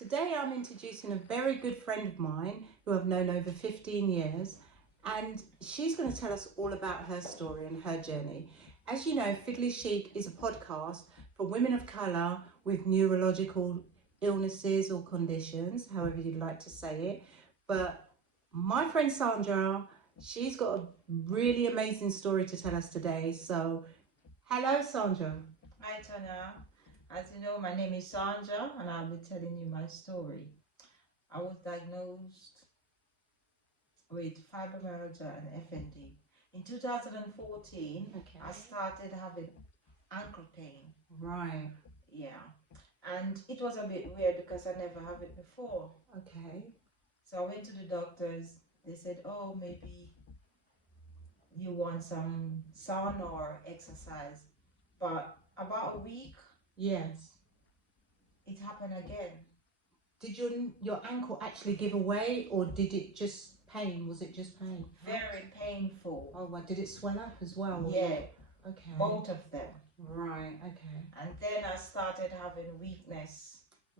Today I'm introducing a very good friend of mine who I've known over 15 years, and she's going to tell us all about her story and her journey. As you know, Fiddly Chic is a podcast for women of colour with neurological illnesses or conditions, however you'd like to say it. But my friend Sandra, she's got a really amazing story to tell us today. So, hello Sandra. Hi Tanya, as you know, my name is Sandra and I'll be telling you my story. I was diagnosed with fibromyalgia and FND. In 2014, Okay. I started having ankle pain. Right. Yeah, and it was a bit weird because I never had it before. Okay. So I went to the doctors. They said, oh, maybe you want some sun or exercise. But about a week, Yes. it happened again. Did your ankle actually give away, or did it just pain? Was it just pain? Very painful. Oh, well, did it swell up as well? Yeah, Okay. both of them. Right. Okay. And then I started having weakness.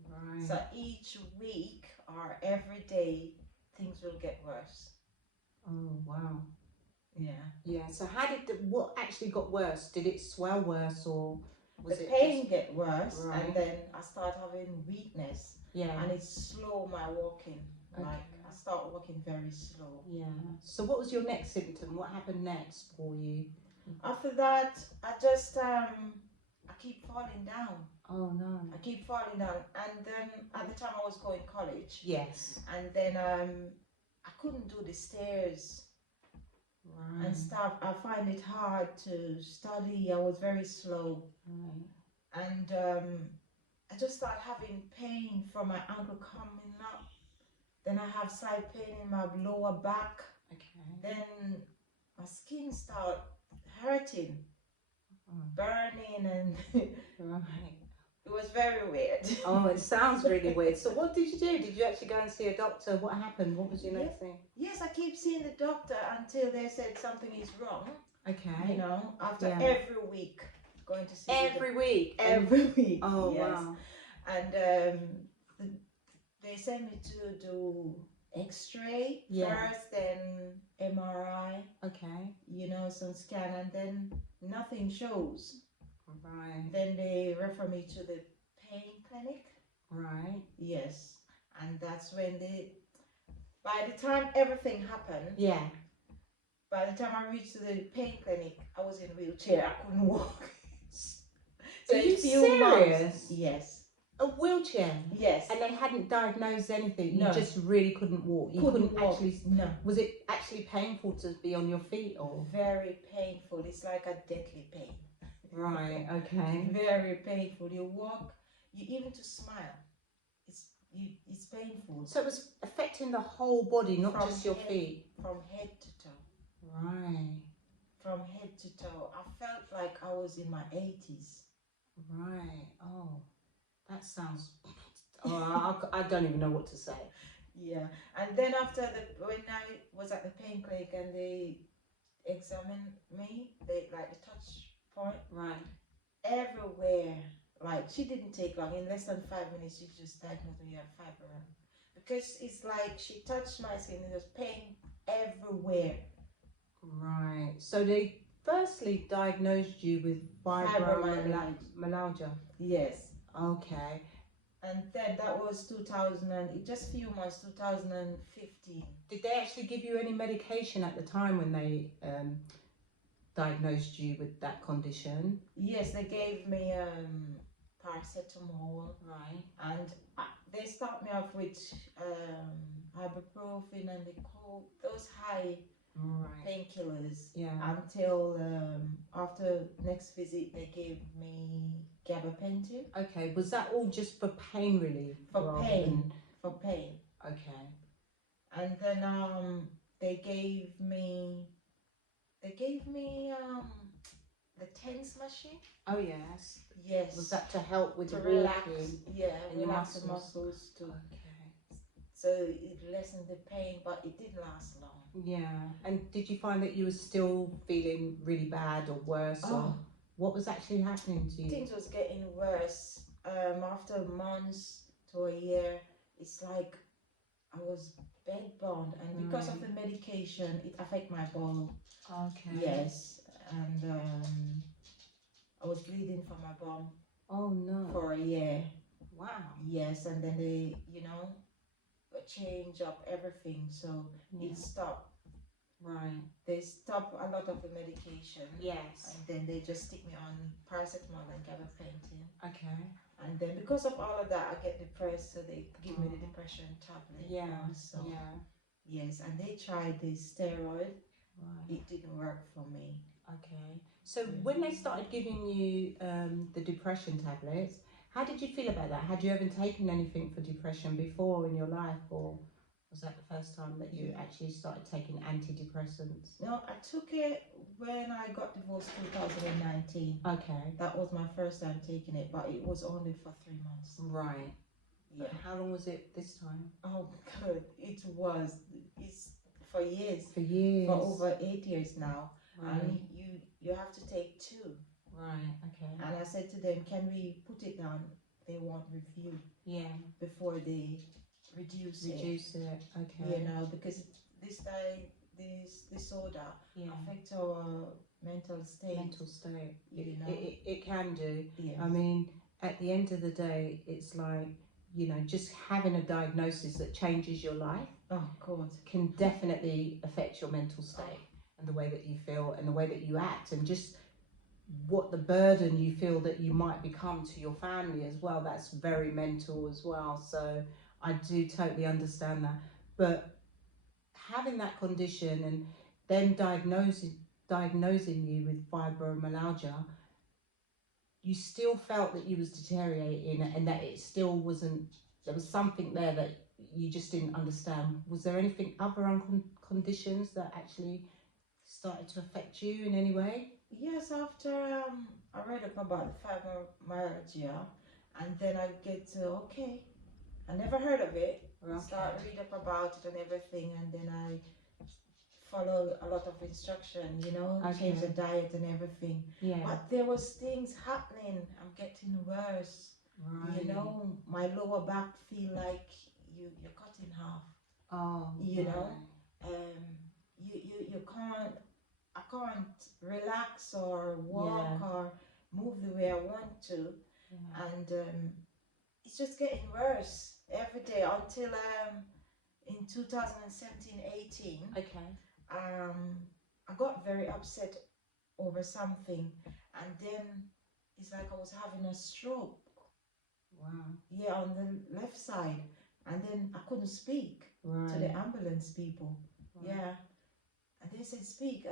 Right. So each week or every day, things will get worse. Oh wow. Yeah. Yeah. So how did what actually got worse? Did it swell worse, or was the it pain just, get worse, Right. and then I start having weakness, Yeah. and it slow my walking. Okay. Like I start walking very slow. Yeah. So what was your next symptom? What happened next for you? After that, I just I keep falling down. Oh no. I keep falling down, and then at the time I was going college. Yes. And then I couldn't do the stairs Right. and stuff. I find it hard to study. I was very slow. Right. And I just start having pain from my ankle coming up. Then I have slight pain in my lower back. Okay. Then my skin start hurting, burning, and Right. it was very weird. Oh, it sounds really weird. So what did you do? Did you actually go and see a doctor? What happened? What was your next thing? Yes, I keep seeing the doctor until they said something is wrong. Okay. You know, after Yeah. every week going to see Every week. every week. Oh yes. wow. And they sent me to do X-ray first, then MRI. Okay. You know, some scan, and then nothing shows. Right. Then they refer me to the pain clinic. Right. Yes, and that's when by the time everything happened, Yeah. by the time I reached the pain clinic, I was in a wheelchair. I couldn't walk. Are you serious? Yes. A wheelchair? Yes. And they hadn't diagnosed anything? No. You just really couldn't walk? You couldn't walk. actually... No. Was it actually painful to be on your feet, or...? Very painful. It's like a deadly pain. Right, okay. Very painful. You walk, even to smile, it's painful. So it was affecting the whole body, not From just your head- feet? From head to toe. Right. From head to toe. I felt like I was in my 80s. Right. Oh, that sounds... Oh, I don't even know what to say. Yeah. And then after when I was at the pain clinic and they examined me, they like the touch point. Right. Everywhere. Like, she didn't take long. In less than 5 minutes, she just diagnosed me with fibro. Because it's like she touched my skin and there was pain everywhere. Right. So they firstly diagnosed you with fibromyalgia. Yes. Okay. And then that was 2000, just few months, 2015. Did they actually give you any medication at the time when they diagnosed you with that condition? Yes, they gave me paracetamol. Right. And they start me off with ibuprofen and they call those high painkillers. Yeah. Until after next visit, they gave me gabapentin. Okay. Was that all just for pain relief? For pain. For pain. Okay. And then they gave me the TENS machine. Oh yes. Yes. Was that to help with to the relax? walking? Yeah, and your relax the muscles? muscles too. Okay. So it lessened the pain, but it didn't last long. Yeah. And did you find that you were still feeling really bad or worse? Or what was actually happening to you? Things was getting worse. After months to a year, it's like I was bedbound, and because of the medication, it affect my bone. Okay. Yes, and I was bleeding from my bum. Oh no. For a year. Wow. Yes, and then they, change up everything, so it stopped. Right. They stop a lot of the medication. Yes. And then they just stick me on paracetamol and gabapentin. Okay. And then because of all of that, I get depressed, so they give me the depression tablet. Yeah. So yes, and they tried the steroid. Right. It didn't work for me. Okay. So when they started giving you the depression tablets, how did you feel about that? Had you ever taken anything for depression before in your life, or was that the first time that you actually started taking antidepressants? No, I took it when I got divorced in 2019. Okay. That was my first time taking it, but it was only for 3 months. Right. Yeah. But how long was it this time? Oh, good. It's for years. For years. For over 8 years now. Right. And you have to take 2. Right, okay. And I said to them, can we put it down? They want review. Yeah. Before they reduce it. Okay. Because this disorder affects our mental state. It can do. Yes. I mean, at the end of the day, it's like, just having a diagnosis that changes your life can definitely affect your mental state and the way that you feel and the way that you act, and just what the burden you feel that you might become to your family as well. That's very mental as well. So I do totally understand that. But having that condition and then diagnosing you with fibromyalgia, you still felt that you was deteriorating and that it still wasn't, there was something there that you just didn't understand. Was there anything other conditions that actually started to affect you in any way? Yes, after I read up about fibromyalgia, and then I get to, I never heard of it. Okay. Start read up about it and everything, and then I follow a lot of instruction, change the diet and everything. Yeah. But there was things happening. I'm getting worse. Right. My lower back feel like you're cut in half. Oh. You can't. I can't relax or walk or move the way I want to, and it's just getting worse every day until in 2017-18. I got very upset over something, and then it's like I was having a stroke. Wow. Yeah, on the left side, and then I couldn't speak to the ambulance people. Right. Yeah. And they said, speak.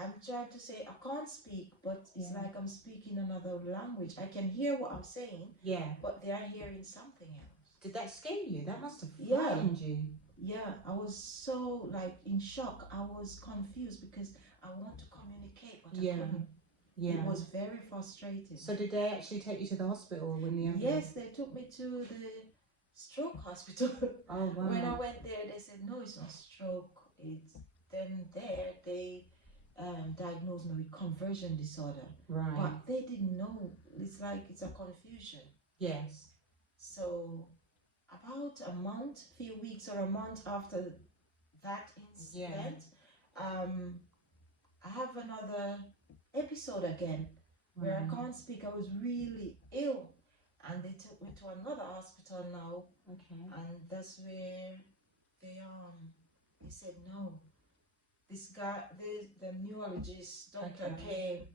I'm trying to say, I can't speak, but it's like I'm speaking another language. I can hear what I'm saying, but they are hearing something else. Did that scare you? That must have frightened you. Yeah, I was so in shock. I was confused because I want to communicate, but I couldn't. Yeah. It was very frustrating. So did they actually take you to the hospital when the ambulance? Yes, they took me to the stroke hospital. Oh, wow. When I went there, they said, no, it's not stroke. Then they diagnosed me with conversion disorder. Right. But they didn't know. It's like it's a confusion. Yes. So about few weeks or a month after that incident, I have another episode again where I can't speak. I was really ill, and they took me to another hospital now. Okay. And that's where they said no. This guy, the neurologist doctor came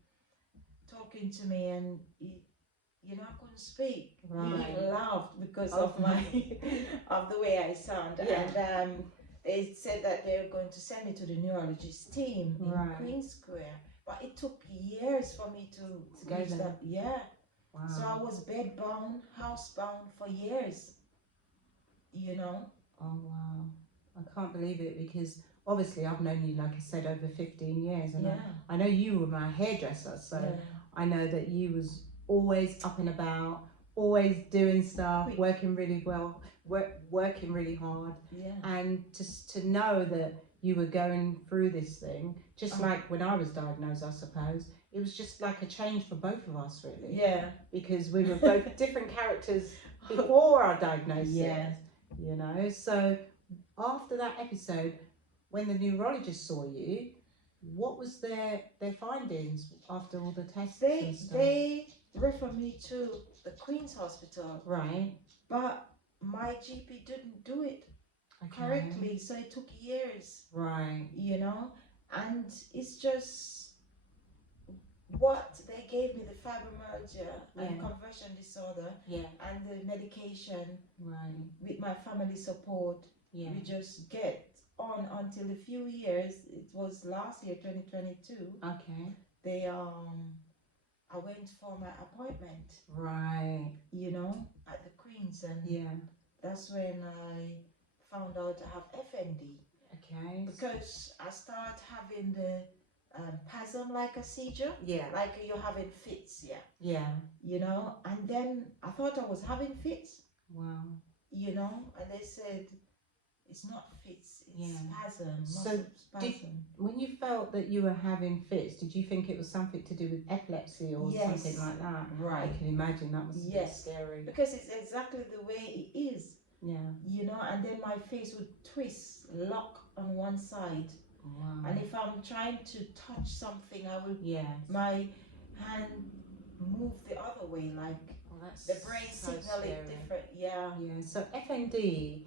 talking to me, and I couldn't speak. Right. He laughed because of the way I sound. Yeah. And they said that they were going to send me to the neurologist team in Queen Square. But it took years for me to go there. Yeah. Wow. So I was bedbound, housebound for years. Oh wow. I can't believe it, because obviously I've known you, like I said, over 15 years, and I know you were my hairdresser, so I know that you was always up and about, always doing stuff, working really well, working really hard, and just to know that you were going through this thing, just like when I was diagnosed, I suppose, it was just like a change for both of us, really. Yeah. Because we were both different characters before our diagnosis. Yeah. you know. So after that episode, when the neurologist saw you, what was their findings after all the tests and stuff? They referred me to the Queen's Hospital, Right. but my GP didn't do it correctly, so it took years. Right. You know, and it's just what they gave me, the fibromyalgia and conversion disorder, and the medication, right, with my family support, we just get on until a few years. It was last year, 2022. Okay. They I went for my appointment. Right. You know, at the Queen's, and that's when I found out I have FND. Okay. Because I started having the spasm, like a seizure. Yeah. Like you're having fits, Yeah. You know, and then I thought I was having fits. Wow. You know, and they said it's not fits, it's spasm, So spasm. When you felt that you were having fits, did you think it was something to do with epilepsy or something like that? Right. I can imagine that was scary. Because it's exactly the way it is. Yeah. You know, and then my face would twist, lock on one side. Wow. And if I'm trying to touch something, I would my hand move the other way, like the brain signal is different. Yeah. So FND,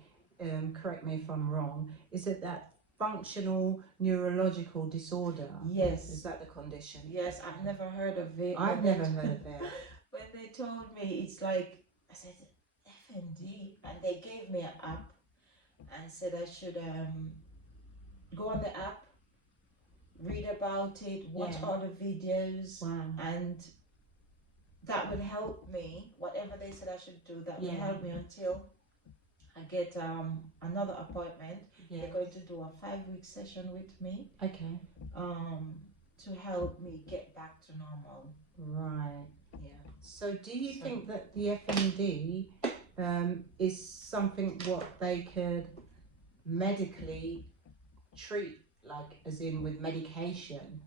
correct me if I'm wrong, is it that functional neurological disorder? Yes. Is that the condition? Yes, I've never heard of it. I've never heard of it. When they told me, it's like, I said, FND, and they gave me an app and said I should go on the app, read about it, watch all the videos, and that would help me. Whatever they said I should do, that would help me until I get another appointment. They're going to do a 5-week session with me. Okay. To help me get back to normal. Right. Yeah. So do you think that the FND is something what they could medically treat, like as in with medication,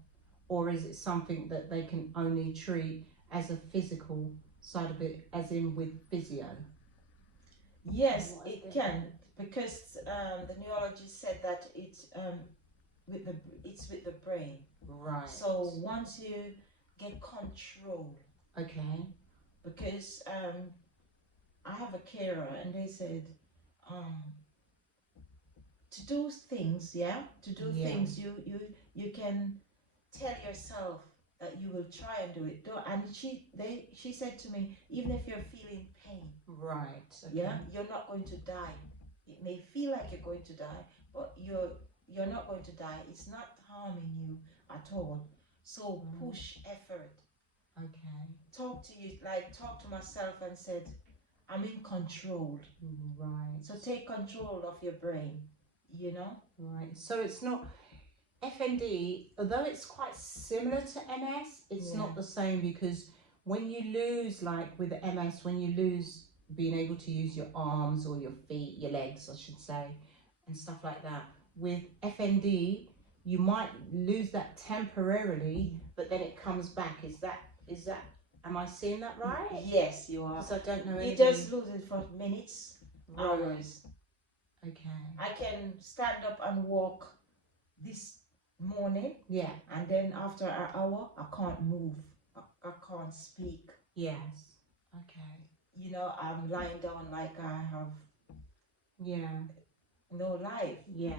or is it something that they can only treat as a physical side of it, as in with physio? Yes, it can, because the neurologist said that it's with the brain. Right. So once you get control. Okay. Because I have a carer, and they said to do things, things, you can tell yourself that you will try and do it. And she said to me, even if you're feeling pain, right, okay. You're not going to die. It may feel like you're going to die, but you're not going to die. It's not harming you at all. So push effort. Okay. Talk to myself and said, I'm in control. Right. So take control of your brain, you know? Right. So it's not FND, although it's quite similar to MS, it's not the same, because when you lose, like with MS, when you lose being able to use your arms or your feet, your legs, I should say, and stuff like that, with FND, you might lose that temporarily, but then it comes back. Is that, am I seeing that right? Yes, you are. Because I don't know You anybody. just lose it for minutes, hours. Okay. I can stand up and walk this morning. Yeah. And then after an hour, I can't move. I can't speak. Yes. Okay. You know, I'm lying down like I have no life. Yeah.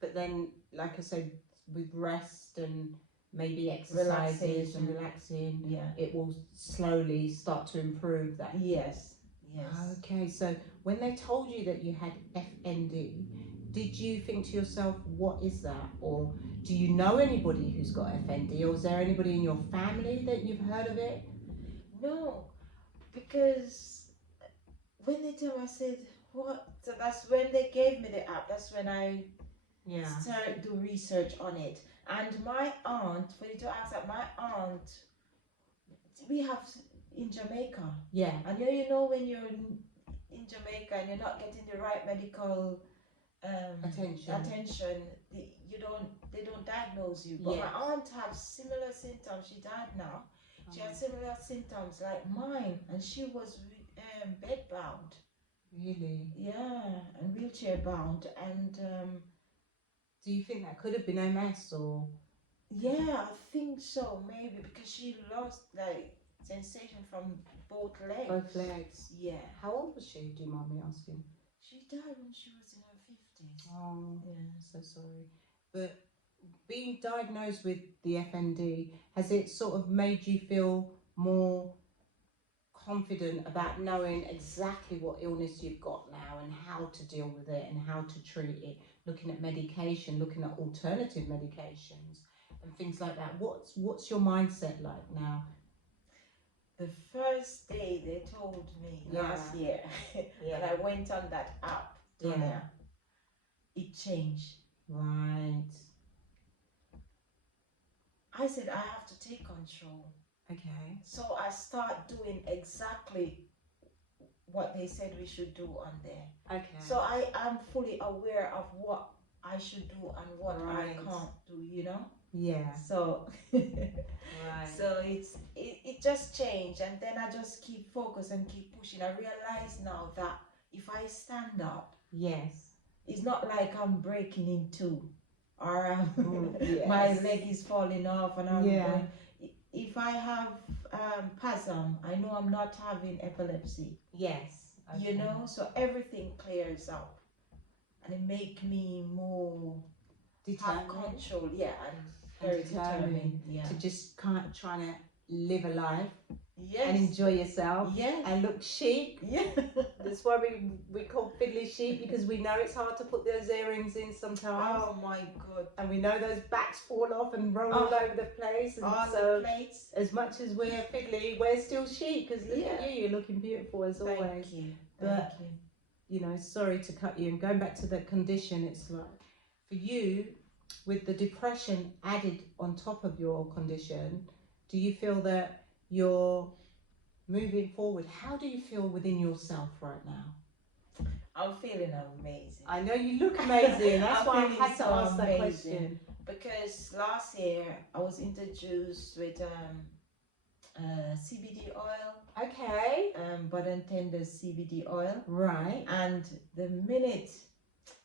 But then, like I said, with rest and maybe exercises and relaxing, it will slowly start to improve that. Yes. Okay, so when they told you that you had FND, did you think to yourself, what is that? Or do you know anybody who's got FND? Or is there anybody in your family that you've heard of it? No, because when they told me, I said, what? So that's when they gave me the app. That's when I started to do research on it. And my aunt, for you to ask that, my aunt, we have in Jamaica. Yeah. And you know when you're in Jamaica and you're not getting the right medical attention, they don't diagnose you. But my aunt has similar symptoms. She died now. She had similar symptoms like mine, and she was bedbound. Really? Yeah, wheelchair bound, and Do you think that could have been MS or? yeah, I think so, maybe because she lost like sensation from both legs. Both legs. Yeah. How old was she? Do you mind me asking? She died when she was in her 50s. Oh, Yeah. so sorry. But being diagnosed with the FND, has it sort of made you feel more confident about knowing exactly what illness you've got now and how to deal with it and how to treat it, looking at medication, looking at alternative medications and things like that? What's your mindset like now? The first day they told me last year, and I went on that app, Tonia, it changed. Right. I said I have to take control. Okay. So I start doing exactly what they said we should do on there. Okay. So I am fully aware of what I should do and what I can't do, you know? Yeah. So right. So it just changed, and then I just keep focused and keep pushing. I realize now that if I stand up, yes, it's not like I'm breaking in two or my leg is falling off and I'm going. If I have PASM, I know I'm not having epilepsy. Yes. Okay. You know, so everything clears up, and it make me more have control. Yeah, and very determined. Yeah. To just kind of trying to live a life. Yes. And enjoy yourself. Yes. And look chic. Yeah. That's why we call fiddly chic, because we know it's hard to put those earrings in sometimes. Oh my God. And we know those backs fall off and roll all over the place. And so the plates. As much as we're fiddly, we're still chic, because look at you, you're looking beautiful as always. Thank you. But, you know, sorry to cut you, and going back to the condition, it's like, for you, with the depression added on top of your condition, do you feel that you're moving forward? How do you feel within yourself right now? I'm feeling amazing. I know you look amazing. That's why I had to ask that question. Because last year I was introduced with CBD oil. Okay. Bud tender CBD oil. Right. And the minute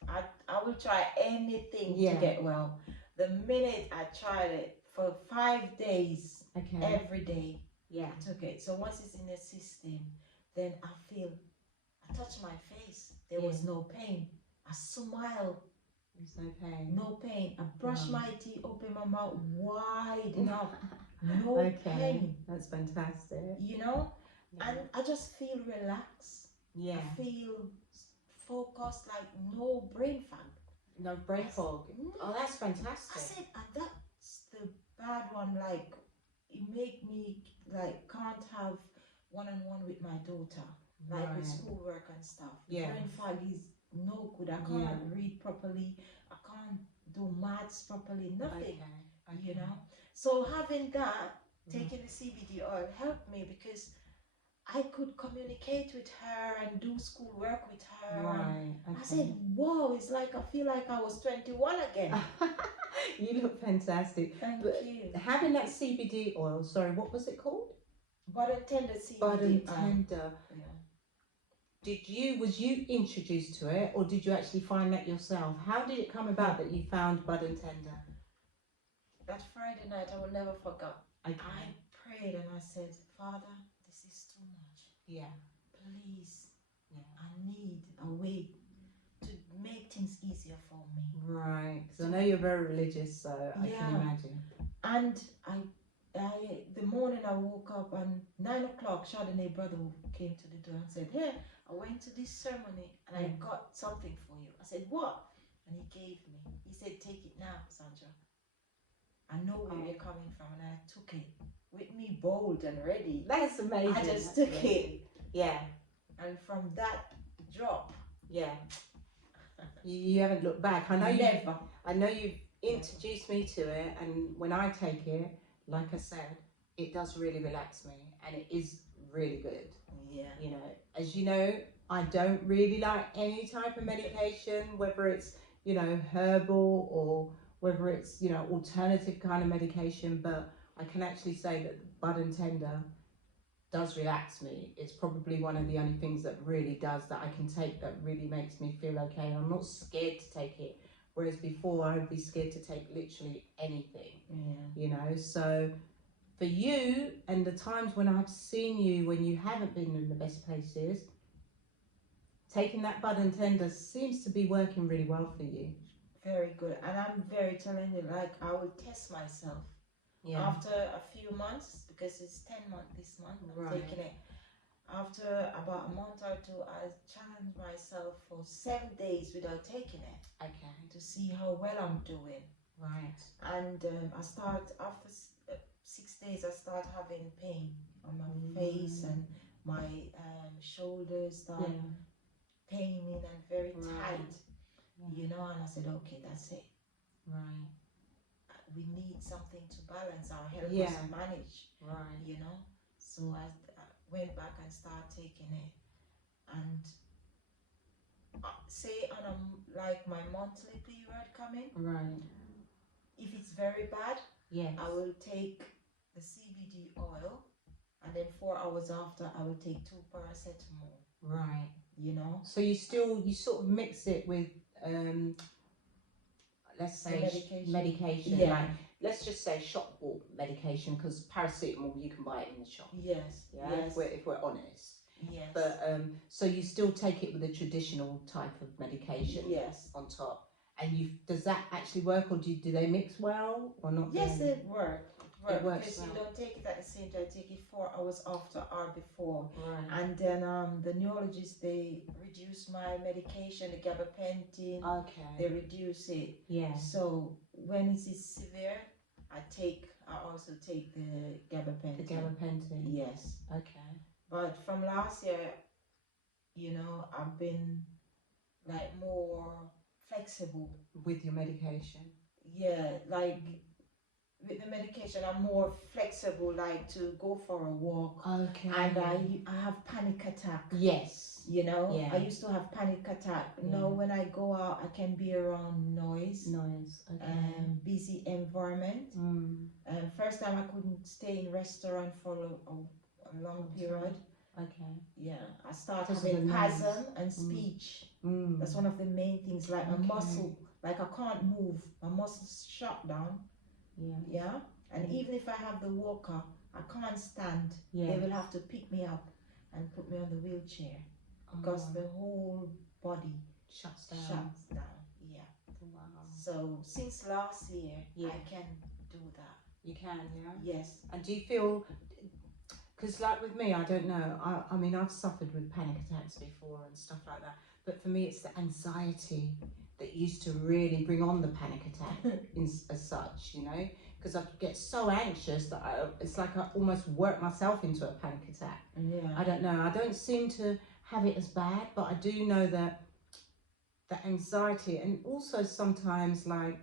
I will try anything to get well. The minute I tried it for 5 days, every day, I took it. So once it's in the system, then I touch my face. There was no pain. I smile. There's no pain. No pain. I brush my teeth, open my mouth wide enough. No pain. That's fantastic. You know? And I just feel relaxed. Yeah. I feel focused, like no brain fog. No brain fog. Oh, that's fantastic. I said, and that's the bad one. Like, it make me like can't have one-on-one with my daughter, like with schoolwork and stuff. Brain fog is no good. I can't read properly. I can't do maths properly. Nothing. You know. So having that, taking the CBD oil helped me, because I could communicate with her and do schoolwork with her. I said, whoa, it's like I feel like I was 21 again. You look fantastic. Thank you. Having that CBD oil, sorry, what was it called? Bud Tender CBD. Bud Tender. Was you introduced to it, or did you actually find that yourself? How did it come about that you found Bud Tender? That Friday night, I will never forget. I prayed and I said, Father, this is too much. Yeah. Please. Yeah. I need a way to make things easier for me. Right. Because I know you're very religious, so I can imagine. And the morning I woke up, and 9 o'clock, Chardonnay brother came to the door and said, hey, I went to this ceremony and I got something for you. I said, what? And he gave me. He said, take it now, Sandra. I know where you're coming from, and I took it with me, bold and ready. That's amazing. I just took it. Yeah. And from that drop, you haven't looked back. I know never. I know you've introduced me to it, and when I take it, like I said, it does really relax me, and it is really good. Yeah. You know, as you know, I don't really like any type of medication, whether it's, you know, herbal or whether it's, you know, alternative kind of medication, but I can actually say that Bud Tender does relax me. It's probably one of the only things that really does, that I can take, that really makes me feel okay. I'm not scared to take it, whereas before I would be scared to take literally anything. You know, so for you and the times when I've seen you when you haven't been in the best places, taking that bud and tender seems to be working really well for you. Very good. And I'm very telling you, like, I will test myself after a few months, because it's 10 months this month. I'm taking it. After about a month or two, I challenge myself for 7 days without taking it. Okay. To see how well I'm doing. Right. And I start, after 6 days, I start having pain on my face, and my shoulders start paining and very tight. You know, and I said, okay, that's it. Right. We need something to balance our health, us manage. Right. You know, so I went back and started taking it, and say on like my monthly period coming, right, if it's very bad, yes, I will take the CBD oil, and then 4 hours after I will take 2 paracetamol. Right. You know, so you sort of mix it with let's say medication, like let's just say shop bought medication, because paracetamol you can buy it in the shop. Yes. If we're honest. Yes. But so you still take it with a traditional type of medication. Yes. On top, and does that actually work, or do they mix well or not? Yes, it works. It works because well. You don't take it at the same time. Take it 4 hours after or before. Right. And then the neurologists, they reduce my medication, the gabapentin. Okay. They reduce it. Yeah. So when it is severe, I also take the gabapentin. The gabapentin. Yes. Okay. But from last year, you know, I've been like more flexible with your medication. Yeah, like with the medication, I'm more flexible, like to go for a walk. Okay. And I have panic attack. Yes. You know, yeah. I used to have panic attack. Now when I go out, I can be around noise. Okay. Busy environment. First time I couldn't stay in restaurant for a long period. Okay. Yeah, I started having spasm and speech. That's one of the main things. Like my muscle, like I can't move. My muscles shut down. Yeah. And even if I have the walker, I can't stand. They will have to pick me up and put me on the wheelchair because the whole body shuts down. Yeah. Wow. So since last year, I can do that. You can, Yes. And do you feel? Because like with me, I don't know. I mean, I've suffered with panic attacks before and stuff like that. But for me, it's the anxiety that used to really bring on the panic attack as such, you know, because I get so anxious that it's like I almost work myself into a panic attack. Yeah. I don't know. I don't seem to have it as bad, but I do know that the anxiety, and also sometimes, like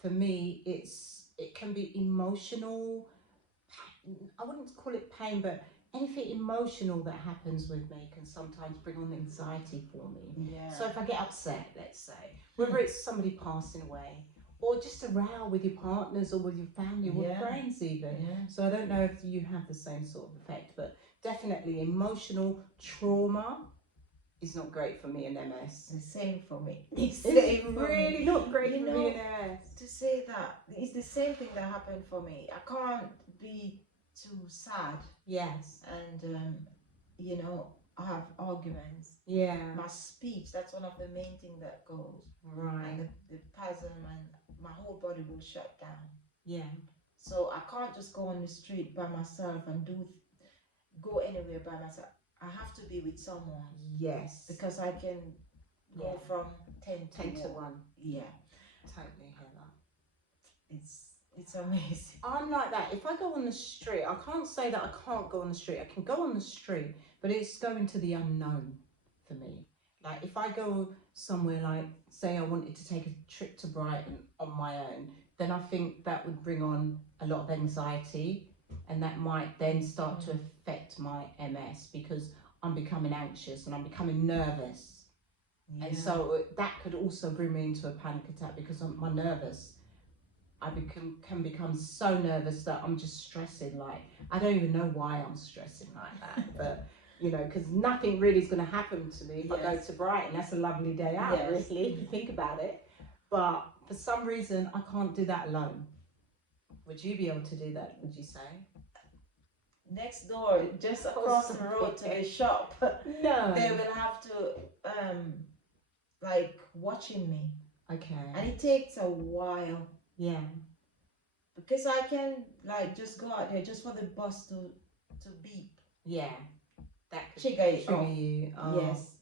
for me, it can be emotional. I wouldn't call it pain, but anything emotional that happens with me can sometimes bring on anxiety for me. Yeah. So if I get upset, let's say, whether it's somebody passing away, or just a row with your partners or with your family or friends even. So I don't know if you have the same sort of effect, but definitely emotional trauma is not great for me in MS. The same for me. It's really not great for me in MS. To say that, it's the same thing that happened for me. I can't be too sad. Yes. And you know, I have arguments. Yeah. My speech, that's one of the main things that goes. Right. And the spasm, and my whole body will shut down. Yeah. So I can't just go on the street by myself and go anywhere by myself. I have to be with someone. Yes. Because I can go from 10 to 1. Yeah. Totally hear that. It's amazing. I'm like that. If I go on the street, I can't say that I can't go on the street. I can go on the street, but it's going to the unknown for me. Like if I go somewhere, like say I wanted to take a trip to Brighton on my own, then I think that would bring on a lot of anxiety, and that might then start to affect my MS, because I'm becoming anxious and I'm becoming nervous. And so that could also bring me into a panic attack, because I'm nervous. I can become so nervous that I'm just stressing. Like, I don't even know why I'm stressing like that, but you know, because nothing really is going to happen to me if I go to Brighton. That's a lovely day out, really, if you think about it. But for some reason, I can't do that alone. Would you be able to do that, would you say? Next door, just across the road to the shop, no, they will have to like watching me. Okay. And it takes a while. Yeah. Because I can like just go out there just for the bus to beep. Yeah. That could trigger you. Oh. Yes.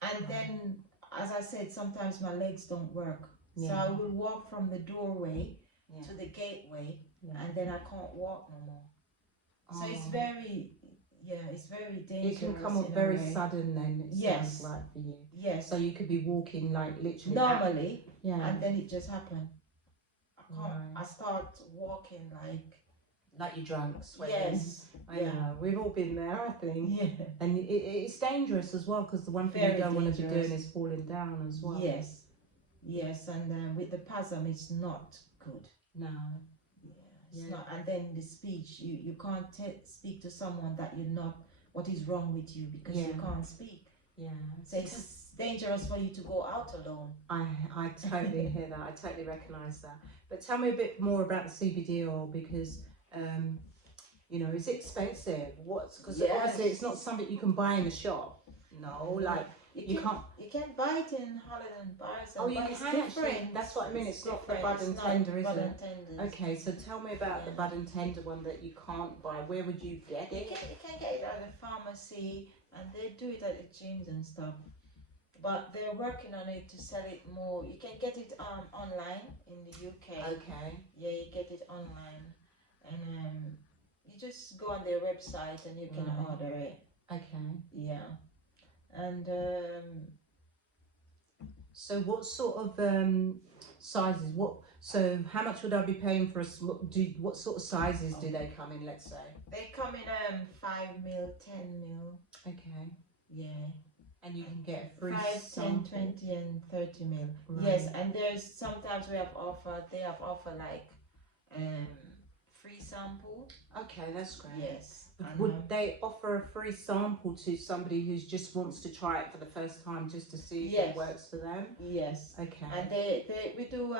And then, as I said, sometimes my legs don't work. Yeah. So I will walk from the doorway to the gateway, and then I can't walk no more. So it's very, it's very dangerous. It can come up very sudden then, it sounds like for you. Yes. So you could be walking like literally normally, and then it just happened. I can't. Right. I start walking like you're drunk, sweating. Yes. I know. We've all been there, I think. Yeah. And it's dangerous as well, because the one thing you don't want to be doing is falling down as well. Yes. Yes, and with the PASM, it's not good. No. It's not. And then the speech, you can't speak to someone that you're not, what is wrong with you, because you can't speak. Yeah. So it's dangerous for you to go out alone. I totally hear that. I totally recognise that. But tell me a bit more about the CBD oil, because you know, is it expensive? Because obviously it's not something you can buy in a shop. No, like you can't. You can buy it in Holland bars. Oh, you can actually. That's what I mean. It's not the bud and tender, is it? Okay, so tell me about the bud and tender one that you can't buy. Where would you get it? You can get it at the pharmacy, and they do it at the gyms and stuff. But they're working on it to sell it more. You can get it online in the UK. Okay. Yeah, you get it online, and you just go on their website and you can order it. Okay. Yeah, and so what sort of sizes? So how much would I be paying for what sort of sizes do they come in? Let's say they come in 5 ml, 10 ml. Okay. Yeah. And you can get a free 5, 10, 20 and 30 ml. Right. Yes, and there's sometimes they have offer like free sample. Okay, that's great. Yes. Would they offer a free sample to somebody who just wants to try it for the first time, just to see if it works for them? Yes. Okay. And we do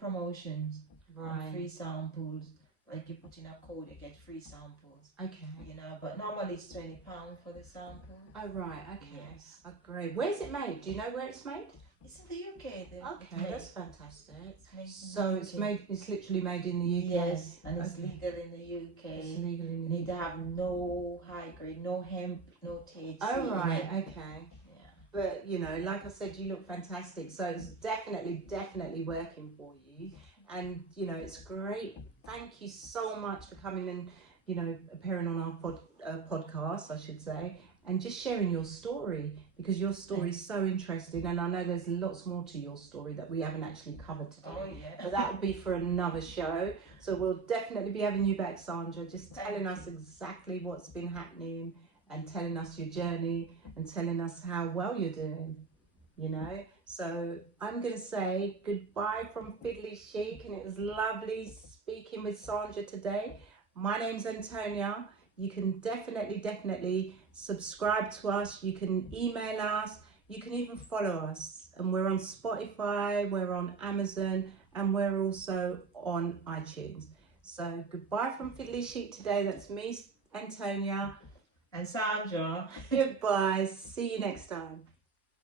promotions. Right. Free samples. Like you put in a code, you get free samples. Okay. You know, but normally it's £20 for the sample. Oh right, okay. Yes. Oh, great. Where's it made? Do you know where it's made? It's in the UK. Okay, that's fantastic. It's literally made in the UK. Yes, and it's legal in the UK. It's legal in the UK. You need to have no high grade, no hemp, no THC. Oh right, okay. Yeah. But you know, like I said, you look fantastic. So it's definitely working for you. And you know, it's great. Thank you so much for coming and, you know, appearing on our podcast, I should say, and just sharing your story, because your story is so interesting, and I know there's lots more to your story that we haven't actually covered today. Oh yeah. But that will be for another show. So we'll definitely be having you back, Sandra, just telling us exactly what's been happening and telling us your journey and telling us how well you're doing. You know, so I'm going to say goodbye from Fiddly Chic, and it was lovely speaking with Sandra today. My name's Antonia. You can definitely subscribe to us. You can email us. You can even follow us. And we're on Spotify, we're on Amazon, and we're also on iTunes. So goodbye from Fiddly Chic today. That's me, Antonia. And Sandra. Goodbye. See you next time.